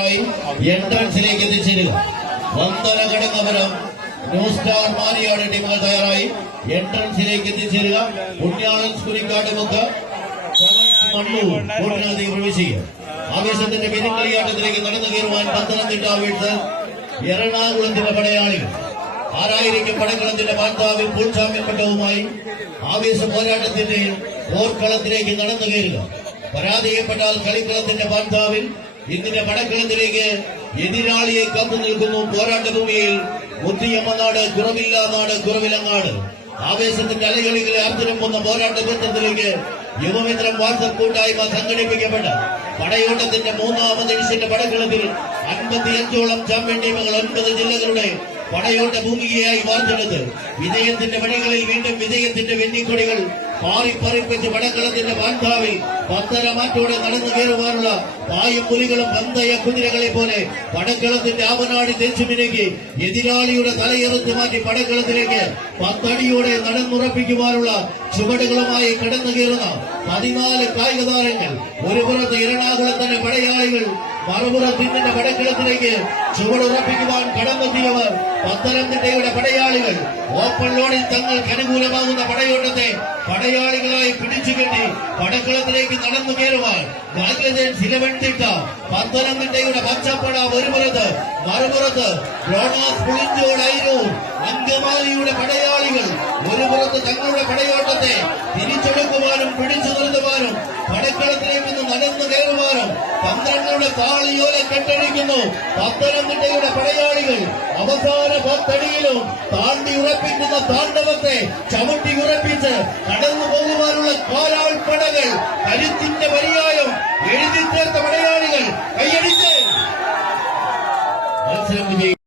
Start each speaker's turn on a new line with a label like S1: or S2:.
S1: എൻട്രൻസിലേക്ക് എത്തിച്ചേരുക. Vandana Kadannapuram new star Mariyad ടീമുകൾ തയ്യാറായി. എൻട്രൻസിലേക്ക് എത്തിച്ചേരുക. പുണ്യാളൻ സ്കുരിക്കാട് മുക്ക്. മണ്ണൂർ കോട്ടിനകത്തേക്ക് പ്രവേശിക്കുക. ആവേശത്തിന്റെ പെരുങ്കളിയാട്ടത്തിലേക്ക് നടന്നു കയറുവാൻ പത്തനംതിട്ട വീട്ട് എറണാകുളത്തിന്റെ പടയാളികൾ. ആറായിരിക്കും പടക്കളത്തിന്റെ മാൻതാവിൽ പൂച്ചാമ്യപ്പെട്ടവുമായി ആവേശ പോരാട്ടത്തിന്റെ ഓർക്കളത്തിലേക്ക് നടന്നു കയറുക. പരാജയപ്പെട്ടാൽ കളിക്കളത്തിന്റെ മാൻതാവിൽ ഇതിന്റെ വടക്കിഴക്കിലേക്ക് എതിരാളിയെ കാത്തു നിൽക്കുന്നു പോരാട്ട ഭൂമിയിൽ. മുത്തിയമ്മ നാട് കുറവില്ല നാട് കുറവിലങ്ങാട്. ആവേശത്തിന്റെ അലകളികളെ അർദ്ധരമ്പുന്ന പോരാട്ട ചിത്രത്തിലേക്ക് യുവമിത്രം വാട്സപ്പ് കൂട്ടായ്മ സംഘടിപ്പിക്കപ്പെട്ട പടയോട്ടത്തിന്റെ മൂന്നാമത് ഇഷ്യന്റെ പടക്കളത്തിൽ അൻപത്തിയഞ്ചോളം ചാമ്പ്യൻ ടീമുകൾ ഒൻപത് ജില്ലകളുടെ പടയോട്ട ഭൂമികയായി വാർത്തെടുത്ത് വിജയത്തിന്റെ വഴികളിൽ വീണ്ടും വിജയത്തിന്റെ വെന്നിക്കൊടികൾ പാറിപ്പറിപ്പിച്ച് വടക്കളത്തിന്റെ വാൻതാവിൽ പത്തര മാറ്റോടെ നടന്നു കയറുവാനുള്ള പായും പുലികളും പന്തയ കുതിരകളെ പോലെ പടക്കളത്തിന്റെ ആവനാടി തെച്ചുമിനേക്ക് എതിരാളിയുടെ തലയെറുത്ത് മാറ്റി പടക്കളത്തിലേക്ക് പത്തടിയോടെ നടന്നുറപ്പിക്കുവാനുള്ള ചുവടുകളുമായി കടന്നു കയറുന്ന പതിനാല് കായിക താരങ്ങൾ. ഒരു പുറത്ത് എറണാകുളത്തിന്റെ പടയാളികൾ മറുപുറത്തിന്റെ പടക്കളത്തിലേക്ക് ചുവടുറപ്പിക്കുവാൻ കടന്നെത്തിയവർ പത്തനംതിട്ടയുടെ പടയാളികൾ. ലോണിൽ തങ്ങൾക്ക് അനുകൂലമാകുന്ന പടയോട്ടത്തെ പടയാളികളായി പിടിച്ചുകെട്ടി പടക്കുളത്തിലേക്ക് നടന്നു കയറുവാൻ ബാംഗ്ലദേശ് ഇലവൻതിട്ട പത്തനംതിട്ടയുടെ പച്ചപ്പട ഒരുപുറത്ത് മറുപുറത്ത് പുളിഞ്ചോടായിരുന്നു. അങ്കമാലിയുടെ പടയാളികൾ ഒരുപുറത്ത് തങ്ങളുടെ പടയോട്ടത്തെ തിരിച്ചെടുക്കുവാനും പിടിച്ചു നിർത്തുവാനും പടക്കളത്തിലേക്ക് നടന്നു കയറുവാനും പന്ത്രണ്ടുകളുടെ താളിയോലെ കെട്ടടിക്കുന്നു പത്തനംതിട്ടയുടെ പടയാളികൾ അവസാന പത്തടിയിലും താണ്ടി ഉറപ്പിക്കുന്ന താണ്ഡവത്തെ ചവിട്ടി ഉറപ്പിച്ച് കടന്നു പോകുവാനുള്ള പടകൾ കരുത്തിന്റെ പര്യായം എഴുതി ചേർത്ത പടയാളികൾ